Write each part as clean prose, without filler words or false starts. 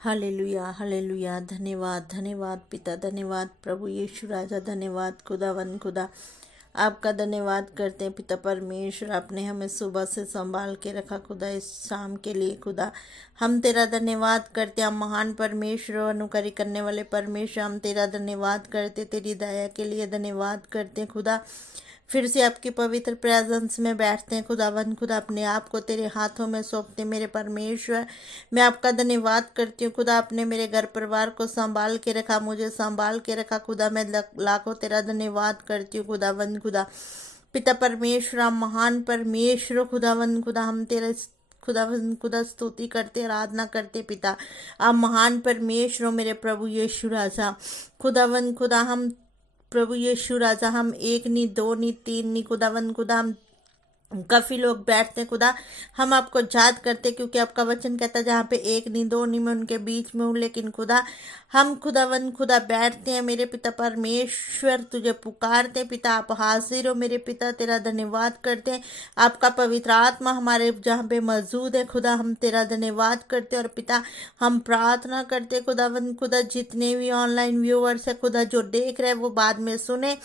Hallelujah hallelujah. धन्यवाद धन्यवाद पिता, धन्यवाद प्रभु यीशु राजा, धन्यवाद खुदावन खुदा। आपका धन्यवाद करते हैं पिता परमेश्वर, आपने हमें सुबह से संभाल के रखा खुदा, इस शाम के लिए खुदा हम तेरा धन्यवाद करते हैं। हम महान परमेश्वर, अनुकारी करने वाले परमेश्वर, हम तेरा धन्यवाद करते, तेरी दया के लिए धन्यवाद करते हैं खुदा। फिर से आपकी पवित्र प्रेजेंस में बैठते हैं खुदावन खुदा, अपने आप को तेरे हाथों में सौंपते मेरे परमेश्वर। मैं आपका धन्यवाद करती हूँ खुदा, आपने मेरे घर परिवार को संभाल के रखा, मुझे संभाल के रखा खुदा। मैं लाखों तेरा धन्यवाद करती हूँ खुदावन खुदा। पिता परमेश्वर, आप महान परमेश्वर खुदावन खुदा, हम तेरे खुदावन खुदा स्तुति करते, आराधना करते पिता। आप महान परमेश्वर हो मेरे प्रभु यीशु राजा, खुदावन खुदा। हम प्रभु यीशु राजा, हम एक नहीं, दो नहीं, तीन नहीं खुदावन खुदा, हम काफ़ी लोग बैठते हैं खुदा, हम आपको याद करते, क्योंकि आपका वचन कहता है जहाँ पे एक नहीं दो नहीं मैं उनके बीच में हूँ। लेकिन खुदा हम खुदावन खुदा बैठते हैं मेरे पिता परमेश्वर, तुझे पुकारते पिता, आप हाजिर हो मेरे पिता, तेरा धन्यवाद करते हैं। आपका पवित्र आत्मा हमारे जहाँ पे मौजूद है खुदा, हम तेरा धन्यवाद करते हैं। और पिता हम प्रार्थना करते खुदावन खुदा, जितने भी ऑनलाइन व्यूअर्स है खुदा जो देख रहे हैं वो बाद में सुने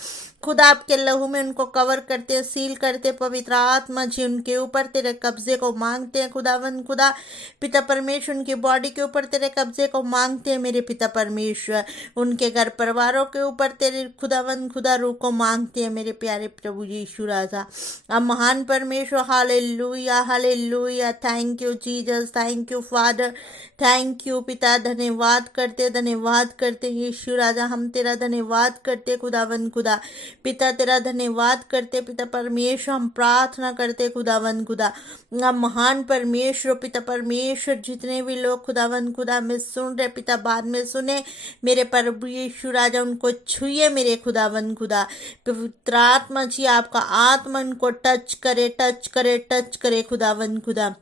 खुदा, आपके लहू में उनको कवर करते, सील करते। पवित्र आत्मा जी उनके ऊपर तेरे कब्जे को मांगते हैं खुदावन खुदा, पिता परमेश्वर उनकी बॉडी के ऊपर तेरे कब्जे को मांगते हैं मेरे पिता परमेश्वर, उनके घर परिवारों के ऊपर तेरे खुदावन खुदा रूह को मांगते हैं मेरे प्यारे प्रभु यीशु राजा। अब महान परमेश्वर, hallelujah hallelujah. Thank you Jesus, thank you father, thank you पिता। धन्यवाद करते यीशु राजा, हम तेरा धन्यवाद करते खुदावन खुदा, पिता तेरा धन्यवाद करते पिता परमेश्वर। हम प्रार्थना करते खुदावन खुदा, आप महान परमेश्वर पिता परमेश्वर, जितने भी लोग खुदावन खुदा में सुन रहे पिता, बाद में सुने मेरे प्रभु यीशु राजा, उनको छुए मेरे खुदावन खुदा। पवित्र आत्मा जी आपका आत्मा उनको टच करे खुदावन खुदा।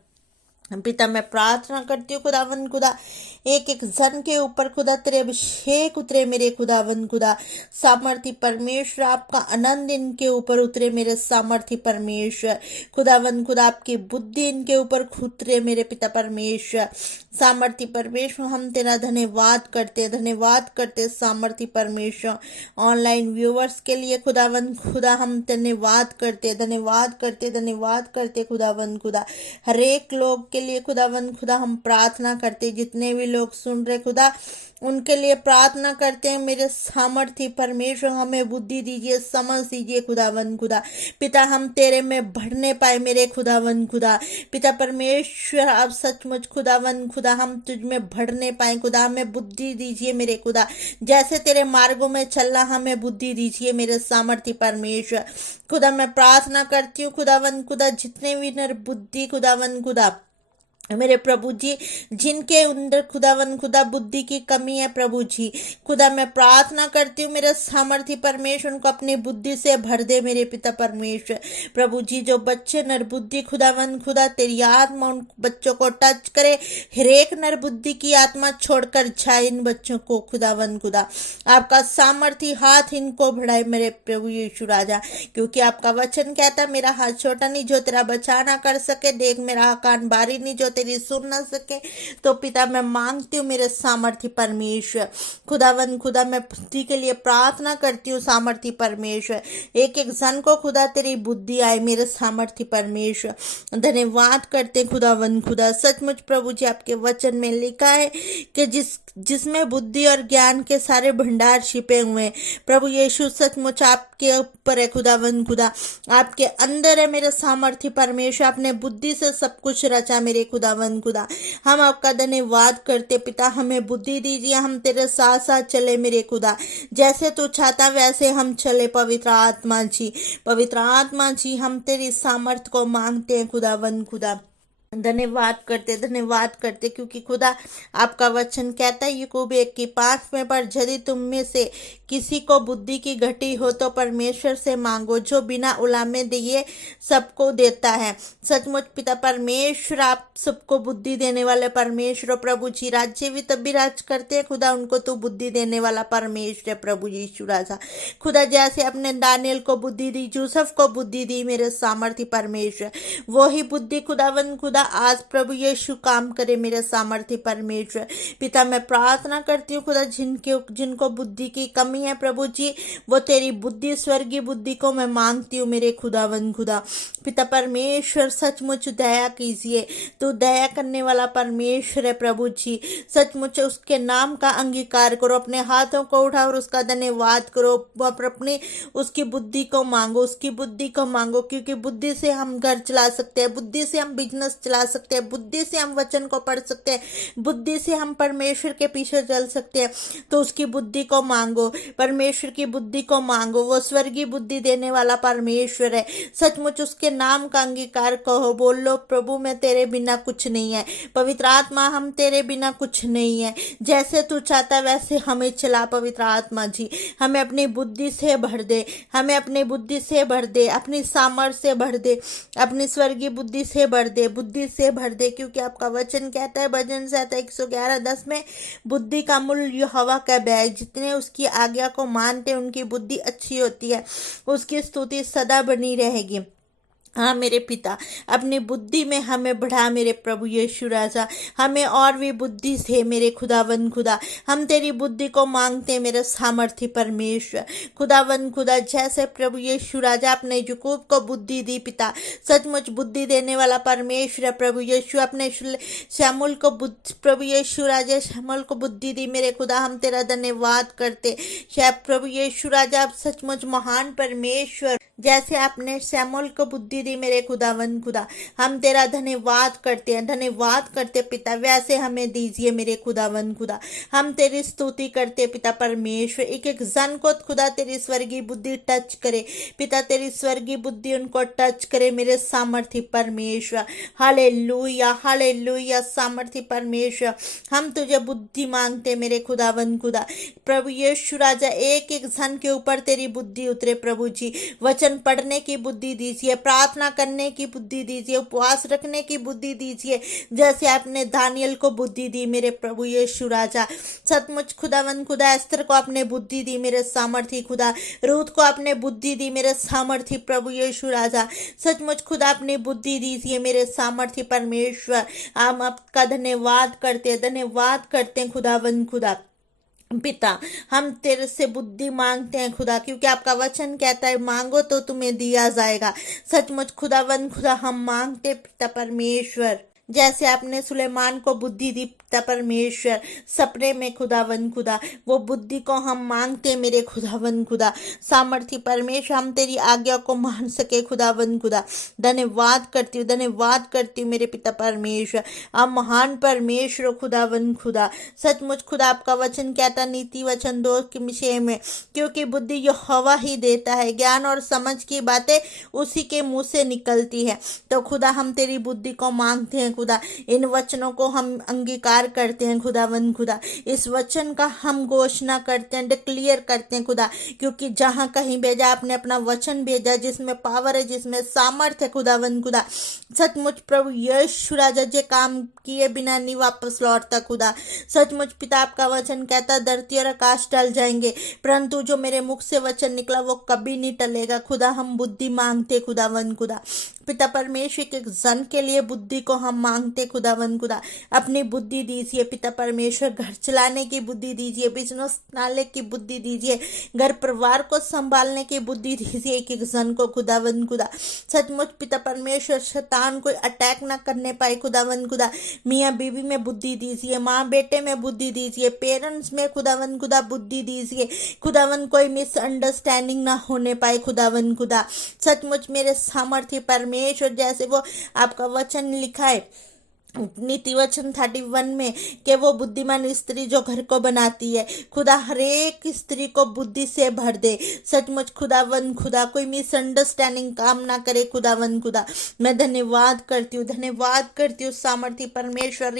पिता मैं प्रार्थना करती हूँ खुदावन खुदा, एक एक जन के ऊपर खुदा तेरे अभिषेक उतरे मेरे खुदावन खुदा। सामर्थी परमेश्वर, आपका आनंद इनके ऊपर उतरे मेरे सामर्थी परमेश्वर। खुदावन खुदा आपकी बुद्धि इनके ऊपर उतरे मेरे पिता परमेश्वर। सामर्थी परमेश्वर, हम तेरा धन्यवाद करते सामर्थी परमेश्वर। ऑनलाइन व्यूअर्स के लिए खुदावन खुदा हम धन्यवाद करते खुदावन खुदा। हर एक लोग के लिए खुदावन खुदा हम प्रार्थना करते, जितने भी लोग सुन रहे खुदा उनके लिए प्रार्थना करते हैं मेरे सामर्थी परमेश्वर। हमें बुद्धि दीजिए, समझ दीजिए खुदावन खुदा, पिता हम तेरे में बढ़ने पाए मेरे खुदावन खुदा। पिता परमेश्वर, अब सचमुच खुदावन खुदा हम तुझ में बढ़ने पाए खुदा, हमें बुद्धि दीजिए मेरे खुदा, जैसे तेरे मार्गों में चलना हमें बुद्धि दीजिए मेरे सामर्थी परमेश्वर। खुदा मैं प्रार्थना करती हूँ खुदावन खुदा, जितने भी नर बुद्धि खुदावन खुदा मेरे प्रभु जी, जिनके अंदर खुदावन खुदा बुद्धि की कमी है प्रभु जी, खुदा मैं प्रार्थना करती हूँ मेरे सामर्थी परमेश्वर, उनको अपनी बुद्धि से भर दे मेरे पिता परमेश्वर। प्रभु जी जो बच्चे नरबुद्धि खुदावन खुदा, तेरी आत्मा उन बच्चों को टच करे, हर एक नरबुद्धि की आत्मा छोड़कर जाए इन बच्चों को खुदावन खुदा। आपका सामर्थी हाथ इनको बढ़ाए मेरे प्रभु यीशु राजा, क्योंकि आपका वचन कहता मेरा हाथ छोटा नहीं जो तेरा बचा ना कर सके, देख मेरा कान बारी नहीं जो तेरी सुन ना सके। तो पिता मैं मांगती हूँ मेरे सामर्थी परमेश्वर खुदावन खुदा, मैं बुद्धि के लिए प्रार्थना करती हूँ सामर्थी परमेश्वर। एक एक जन को खुदा तेरी बुद्धि आए मेरे सामर्थी परमेश्वर। धन्यवाद करते खुदावन खुदा। सचमुच प्रभु जी आपके वचन में लिखा है कि जिसमें बुद्धि और ज्ञान के सारे भंडार छिपे हुए हैं प्रभु यीशु, सचमुच आपके ऊपर है खुदावन खुदा, आपके अंदर है मेरे सामर्थी परमेश्वर। आपने बुद्धि से सब कुछ रचा मेरे खुदावन खुदा, हम आपका धन्यवाद करते पिता। हमें बुद्धि दीजिए, हम तेरे साथ साथ चले मेरे खुदा, जैसे तू चाहता वैसे हम चले। पवित्र आत्मा जी हम तेरी सामर्थ को मांगते हैं खुदावन खुदा। धन्यवाद करते क्योंकि खुदा आपका वचन कहता है याकूब 1:5 में, पर यदि तुम में से किसी को बुद्धि की घटी हो तो परमेश्वर से मांगो, जो बिना उलामे दिए सबको देता है। सचमुच पिता परमेश्वर, आप सबको बुद्धि देने वाले परमेश्वर प्रभु जी। राज्य भी तब भी राज करते हैं खुदा, उनको तो बुद्धि देने वाला परमेश्वर है प्रभु यीशु राजा। खुदा जैसे अपने दानियल को बुद्धि दी, यूसुफ को बुद्धि दी मेरे सामर्थी परमेश्वर, वही बुद्धि खुदावन खुदा आज प्रभु यीशु काम करे मेरे सामर्थ्य परमेश्वर। पिता मैं प्रार्थना करती हूँ खुदा, जिनको बुद्धि की कमी है प्रभु जी, वो तेरी बुद्धि, स्वर्गीय बुद्धि को मैं मांगती हूँ मेरे खुदावन खुदा। पिता परमेश्वर सचमुच दया कीजिए, तू दया करने वाला परमेश्वर है प्रभु जी। सचमुच उसके नाम का अंगीकार करो, अपने हाथों को उठाओ और उसका धन्यवाद करो, अपनी उसकी बुद्धि को मांगो, उसकी बुद्धि को मांगो, क्योंकि बुद्धि से हम घर चला सकते हैं, बुद्धि से हम बिजनेस चला सकते हैं, बुद्धि से हम वचन को पढ़ सकते हैं, बुद्धि से हम परमेश्वर के पीछे चल सकते हैं। तो उसकी बुद्धि को मांगो, परमेश्वर की बुद्धि को मांगो, वो स्वर्गीय बुद्धि देने वाला परमेश्वर है। सचमुच उसके नाम का अंगीकार कहो, बोल लो प्रभु मैं तेरे बिना कुछ नहीं है, पवित्र आत्मा हम तेरे बिना कुछ नहीं है, जैसे तू चाहता वैसे हमें चला। पवित्र आत्मा जी हमें अपनी बुद्धि से भर दे, हमें अपनी बुद्धि से भर दे, अपनी सामर्थ्य से भर दे, अपनी स्वर्गीय बुद्धि से भर दे, बुद्धि से भर दे, क्योंकि आपका वचन कहता है भजन संहिता 111:10 में, बुद्धि का मूल्य हवा का बैग, जितने उसकी आज्ञा को मानते उनकी बुद्धि अच्छी होती है, उसकी स्तुति सदा बनी रहेगी। हाँ मेरे पिता, अपनी बुद्धि में हमें बढ़ा मेरे प्रभु यीशु राजा, हमें और भी बुद्धि से मेरे खुदावन खुदा, हम तेरी बुद्धि को मांगते मेरे सामर्थ्य परमेश्वर। खुदावन खुदा जैसे प्रभु यीशु राजा अपने याकूब को बुद्धि दी पिता, सचमुच बुद्धि देने वाला परमेश्वर प्रभु यीशु, अपने शमूएल को प्रभु यीशु राजा शमूएल को बुद्धि दी मेरे खुदा, हम तेरा धन्यवाद करते। शायद प्रभु यीशु राजा आप सचमुच महान परमेश्वर, जैसे आपने शमूएल को बुद्धि दी मेरे खुदावन खुदा, हम तेरा धन्यवाद करते हैं, धन्यवाद करते पिता, वैसे हमें दीजिए मेरे खुदावन खुदा। हम तेरी स्तुति करते पिता परमेश्वर, एक एक जन को खुदा तेरी स्वर्गीय बुद्धि टच करे पिता, तेरी स्वर्गीय बुद्धि उनको टच करे मेरे सामर्थ्य परमेश्वर। हालेलुया हालेलुया सामर्थ्य परमेश्वर, हम तुझे बुद्धि मांगते मेरे खुदावन खुदा। प्रभु यीशु राजा एक एक जन के ऊपर तेरी बुद्धि उतरे प्रभु जी, वचन पढ़ने की बुद्धि दीजिए, प्रार्थना करने की बुद्धि दीजिए, उपवास रखने की बुद्धि दीजिए, जैसे आपने दानियल को बुद्धि दी मेरे प्रभु यीशु राजा। सचमुच खुदावन खुदा एस्तर को आपने बुद्धि दी मेरे सामर्थ्य खुदा, रूत को आपने बुद्धि दी मेरे सामर्थ्य प्रभु यीशु राजा। सचमुच खुदा अपनी बुद्धि दीजिए मेरे सामर्थ्य परमेश्वर, हम आपका धन्यवाद करते हैं खुदावन खुदा। पिता हम तेरे से बुद्धि मांगते हैं खुदा, क्योंकि आपका वचन कहता है मांगो तो तुम्हें दिया जाएगा। सचमुच खुदावन खुदा हम मांगते पिता परमेश्वर, जैसे आपने सुलेमान को बुद्धि दी पिता परमेश्वर सपने में खुदावन खुदा, वो बुद्धि को हम मांगते मेरे खुदावन खुदा। सामर्थ्य परमेश्वर हम तेरी आज्ञा को मान सके खुदावन खुदा। धन्यवाद करती हूँ मेरे पिता परमेश्वर, आप महान परमेश्वर खुदावन खुदा। सचमुच खुदा आपका वचन कहता नीति वचन 2 के विषय में, क्योंकि बुद्धि यहोवा ही देता है, ज्ञान और समझ की बातें उसी के मुंह से निकलती है। तो खुदा हम तेरी बुद्धि को मांगते हैं खुदा, इन वचनों को हम अंगीकार करते हैं खुदावन खुदा, इस वचन का हम घोषणा करते हैं, डिक्लेयर करते हैं खुदा, क्योंकि जहां कहीं भेजा आपने अपना वचन भेजा, जिसमें पावर है, जिसमें सामर्थ्य है खुदावन खुदा। सचमुच प्रभु यीशु राजा जे काम किए बिना नहीं वापस लौटता खुदा। सचमुच पिता आपका वचन कहता धरती और आकाश टल जाएंगे, परंतु जो मेरे मुख से वचन निकला वो कभी नहीं टलेगा। खुदा हम बुद्धि मांगते खुदावन खुदा, पिता परमेश्वर के जन के लिए बुद्धि को हम मांगते खुदावन खुदा। अपनी बुद्धि दीजिए पिता परमेश्वर, घर चलाने की बुद्धि दीजिए, बिजनेस चलाने की बुद्धि दीजिए, घर परिवार को संभालने की बुद्धि दीजिए एक एक जन को खुदावन खुदा। सचमुच पिता परमेश्वर शैतान कोई अटैक ना करने पाए खुदावन खुदा। मियाँ बीवी में बुद्धि दीजिए, माँ बेटे में बुद्धि दीजिए, पेरेंट्स में खुदावन खुदा बुद्धि दीजिए खुदावन, कोई मिसअंडरस्टैंडिंग ना होने पाए खुदावन खुदा। सचमुच मेरे सामर्थ्य परमेश्वर, जैसे वो आपका वचन लिखा है नीति वचन 31 में कि वो बुद्धिमान स्त्री जो घर को बनाती है, खुदा हरेक स्त्री को बुद्धि से भर दे। सचमुच खुदावन खुदा कोई मिसअंडरस्टैंडिंग काम ना करे खुदावन खुदा। मैं धन्यवाद करती हूँ सामर्थ्य परमेश्वर।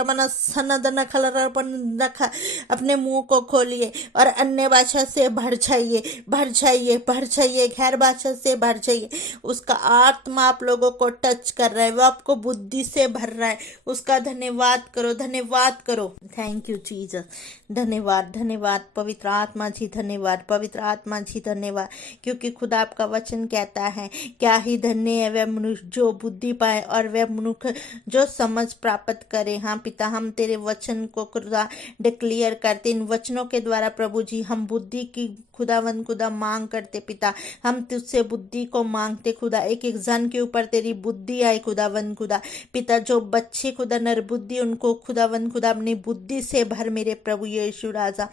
रमन सनदन खलरपन रखा, अपने मुंह को खोलिए और अन्य भाषा से भर जाइए, भर जाइए, भर जाइए, गैर भाषा से भर जाइए। उसका आत्मा आप लोगों को टच कर रहा है, वो आपको बुद्धि से भर रहा है। उसका धन्यवाद करो, धन्यवाद करो। थैंक यू जीसस, धन्यवाद, धन्यवाद पवित्र आत्मा जी, धन्यवाद पवित्र आत्मा जी, धन्यवाद। क्योंकि खुदा आपका वचन कहता है, क्या ही धन्य है वह मनुष्य जो बुद्धि पाए और वह मनुष्य जो समझ प्राप्त करे। हाँ पिता, हम तेरे वचन को खुदा डिक्लेयर करते, इन वचनों के द्वारा प्रभु जी हम बुद्धि की खुदावन खुदा मांग करते पिता, हम तुझसे बुद्धि को मांगते खुदा। एक एक जन के ऊपर तेरी बुद्धि आए खुदावन खुदा पिता, जो बच्चे खुदा नरबुद्धि, उनको खुदावन खुदा अपनी बुद्धि से भर मेरे प्रभु यीशु राजा।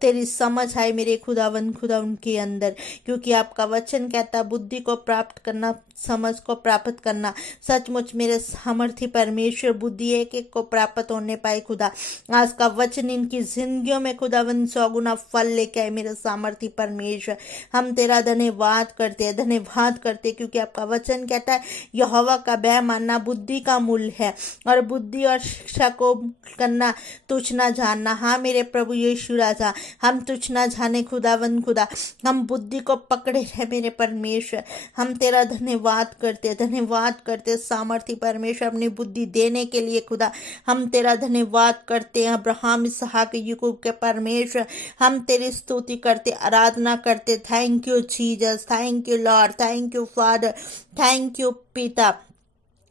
तेरी समझ आए मेरे खुदावन खुदा उनके अंदर, क्योंकि आपका वचन कहता बुद्धि को प्राप्त करना, समझ को प्राप्त करना। सचमुच मेरे सामर्थी परमेश्वर बुद्धि एक एक को प्राप्त होने पाए खुदा। आज का वचन इनकी जिंदगियों में खुदावन 100 गुना फल लेके आए मेरे सामर्थी परमेश्वर। हम तेरा धन्यवाद करते हैं, धन्यवाद करते हैं, क्योंकि आपका वचन कहता है यहोवा का भय मानना बुद्धि का मूल है, और बुद्धि और शिक्षा को करना तुच्छ ना जानना। हाँ मेरे प्रभु यीशु राजा, हम तुच्छ ना जाने खुदावन खुदा, हम बुद्धि को पकड़े रहे मेरे परमेश्वर। हम तेरा धन्यवाद करते, धन्यवाद करते सामर्थी परमेश्वर अपनी बुद्धि देने के लिए खुदा। हम तेरा धन्यवाद करते हैं अब्राहम इसहाक याकूब के परमेश्वर। हम तेरी स्तुति करते, आराधना करते। Thank you Jesus, thank you Lord, thank you father, thank you पिता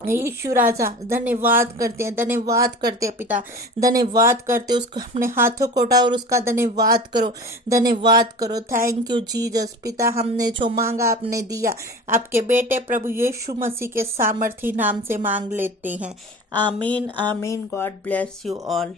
यीशु राजा। धन्यवाद करते हैं, धन्यवाद करते हैं पिता, धन्यवाद करते। उसको अपने हाथों को उठाओ और उसका धन्यवाद करो, धन्यवाद करो। थैंक यू जीसस पिता, हमने जो मांगा आपने दिया। आपके बेटे प्रभु यीशु मसीह के सामर्थी नाम से मांग लेते हैं। आमीन, आमीन। God bless you all.